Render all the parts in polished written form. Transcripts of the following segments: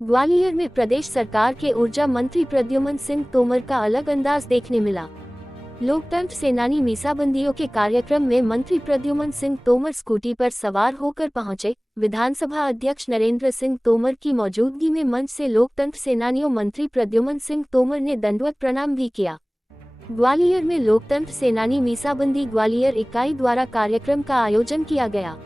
ग्वालियर में प्रदेश सरकार के ऊर्जा मंत्री प्रद्युमन सिंह तोमर का अलग अंदाज देखने मिला। लोकतंत्र सेनानी मीसाबंदियों के कार्यक्रम में मंत्री प्रद्युमन सिंह तोमर स्कूटी पर सवार होकर पहुंचे। विधानसभा अध्यक्ष नरेंद्र सिंह तोमर की मौजूदगी में मंच से लोकतंत्र सेनानियों मंत्री प्रद्युमन सिंह तोमर ने दंडवत प्रणाम भी किया। ग्वालियर में लोकतंत्र सेनानी मीसाबंदी ग्वालियर इकाई द्वारा कार्यक्रम का आयोजन किया गया।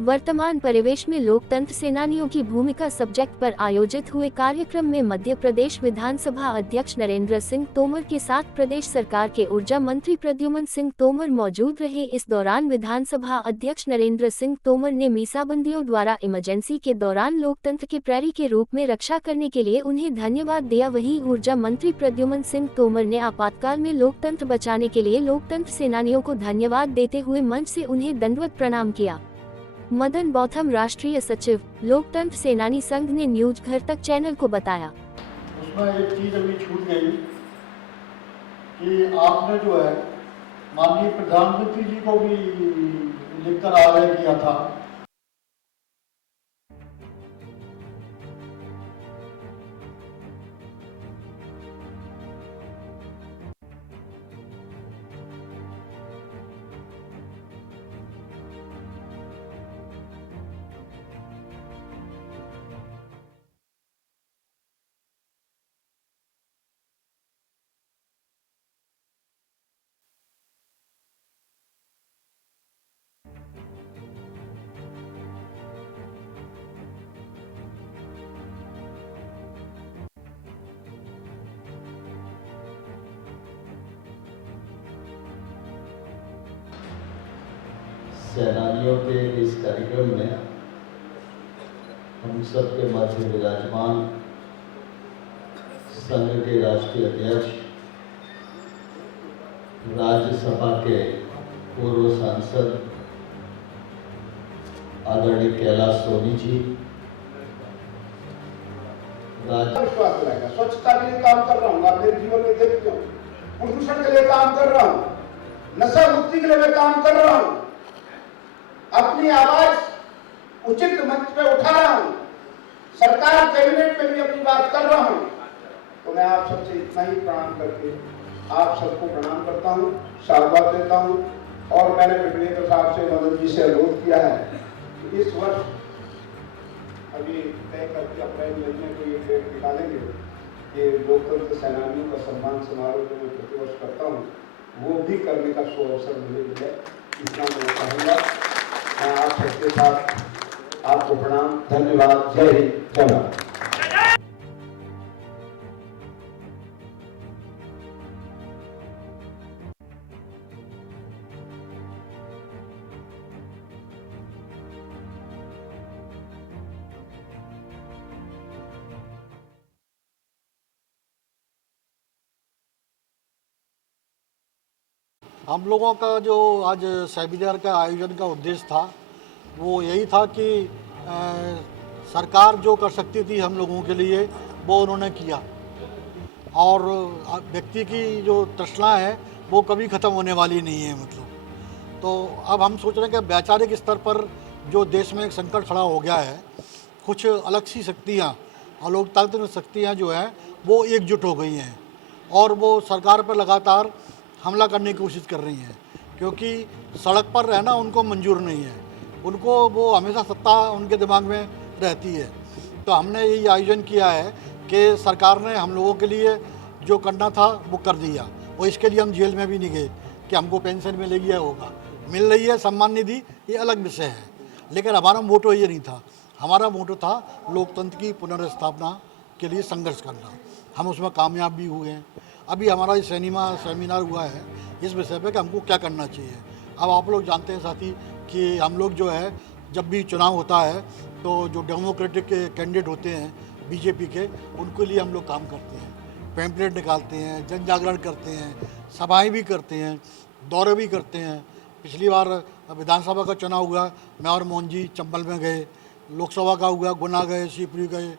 वर्तमान परिवेश में लोकतंत्र सेनानियों की भूमिका सब्जेक्ट पर आयोजित हुए कार्यक्रम में मध्य प्रदेश विधानसभा अध्यक्ष नरेंद्र सिंह तोमर के साथ प्रदेश सरकार के ऊर्जा मंत्री प्रद्युमन सिंह तोमर मौजूद रहे। इस दौरान विधानसभा अध्यक्ष नरेंद्र सिंह तोमर ने मीसाबंदियों द्वारा इमरजेंसी के दौरान लोकतंत्र के प्रहरी के रूप में रक्षा करने के लिए उन्हें धन्यवाद दिया। वहीं ऊर्जा मंत्री प्रद्युमन सिंह तोमर ने आपातकाल में लोकतंत्र बचाने के लिए लोकतंत्र सेनानियों को धन्यवाद देते हुए मंच से उन्हें दंडवत प्रणाम किया। मदन बौथम, राष्ट्रीय सचिव, लोकतंत्र सेनानी संघ ने न्यूज घर तक चैनल को बताया। उसमें एक चीज अभी छूट गई कि आपने जो है माननीय प्रधानमंत्री जी को भी लिखकर आग्रह किया था। सेनानियों के इस कार्यक्रम में हम सब के मध्य विराजमान संघ के राष्ट्रीय अध्यक्ष, राज्यसभा के पूर्व सांसद आदरणीय कैलाश सोनी जी, विश्वास रहेगा। स्वच्छता के लिए काम कर रहा हूँ, आप मेरे जीवन में देखते हो। प्रदूषण के लिए काम कर रहा हूँ, नशा मुक्ति के लिए मैं काम कर रहा हूँ, अपनी आवाज उचित मंच पे उठा रहा हूं, सरकार कैबिनेट में भी अपनी बात कर रहा हूं। तो मैं आप सबसे इतना ही प्रणाम करके आप सबको प्रणाम करता हूं, शाबाश देता हूं। और मैंने विवेक साहब से, मदन जी से अनुरोध किया है कि इस वर्ष अभी तय करके अप्रैल महीने को ये डेट निकालेंगे कि लोकतंत्र सेनानियों का सम्मान समारोह जो मैं प्रतिवर्ष करता हूँ वो भी करने का अवसर मुझे मिले, इतना मैं कहूँगा। मैं आप सबके साथ आपको प्रणाम, धन्यवाद, जय हिंद, जय भारत। हम लोगों का जो आज सेमिनार का आयोजन का उद्देश्य था वो यही था कि सरकार जो कर सकती थी हम लोगों के लिए वो उन्होंने किया, और व्यक्ति की जो तृष्णा है वो कभी ख़त्म होने वाली नहीं है। तो अब हम सोच रहे हैं कि वैचारिक स्तर पर जो देश में एक संकट खड़ा हो गया है, कुछ अलग सी शक्तियाँ, लोकतांत्रिक शक्तियाँ जो हैं वो एकजुट हो गई हैं और वो सरकार पर लगातार हमला करने की कोशिश कर रही हैं, क्योंकि सड़क पर रहना उनको मंजूर नहीं है। उनको वो हमेशा सत्ता उनके दिमाग में रहती है। तो हमने यही आयोजन किया है कि सरकार ने हम लोगों के लिए जो करना था वो कर दिया, और इसके लिए हम जेल में भी नहीं गए कि हमको पेंशन मिलेगी या होगा, मिल रही है सम्मान निधि, ये अलग विषय है। लेकिन हमारा मोटो ये नहीं था, हमारा मोटो था लोकतंत्र की पुनर्स्थापना के लिए संघर्ष करना। हम उसमें कामयाब भी हुए हैं। अभी हमारा ये सेमिनार हुआ है इस विषय पे कि हमको क्या करना चाहिए। अब आप लोग जानते हैं साथी कि हम लोग जो है जब भी चुनाव होता है तो जो डेमोक्रेटिक कैंडिडेट होते हैं बीजेपी के, उनके लिए हम लोग काम करते हैं, पैम्पलेट निकालते हैं, जन जागरण करते हैं, सभाएं भी करते हैं, दौरे भी करते हैं। पिछली बार विधानसभा का चुनाव हुआ, मैं और मोहन जी चंबल में गए, लोकसभा का हुआ गुना गए, शिवपुरी गए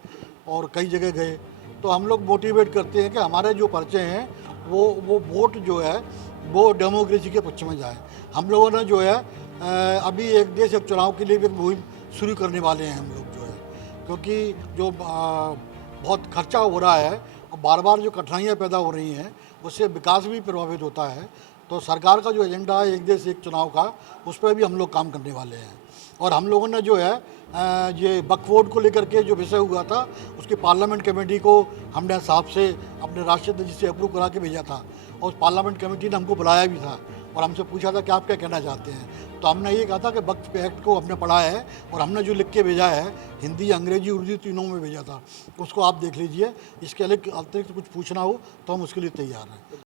और कई जगह गए। तो हम लोग मोटिवेट करते हैं कि हमारे जो पर्चे हैं वो वोट जो है वो डेमोक्रेसी के पक्ष में जाए। हम लोगों ने जो है अभी एक देश एक चुनाव के लिए भी एक मुहिम शुरू करने वाले हैं हम लोग जो है, क्योंकि जो बहुत खर्चा हो रहा है और बार बार जो कठिनाइयाँ पैदा हो रही हैं उससे विकास भी प्रभावित होता है। तो सरकार का जो एजेंडा है एक देश एक चुनाव का, उस पर भी हम लोग काम करने वाले हैं। और हम लोगों ने जो है ये वक्फ बोर्ड को लेकर के जो विषय हुआ था उसकी पार्लियामेंट कमेटी को हमने साहब से अपने राष्ट्रीय अध्यक्ष से अप्रूव करा के भेजा था और उस पार्लियामेंट कमेटी ने हमको बुलाया भी था और हमसे पूछा था कि आप क्या कहना चाहते हैं। तो हमने ये कहा था कि वक्फ एक्ट को हमने पढ़ा है और हमने जो लिख के भेजा है हिंदी, अंग्रेजी, उर्दू तीनों में भेजा था, उसको आप देख लीजिए। इसके अतिरिक्त कुछ पूछना हो तो हम उसके लिए तैयार हैं।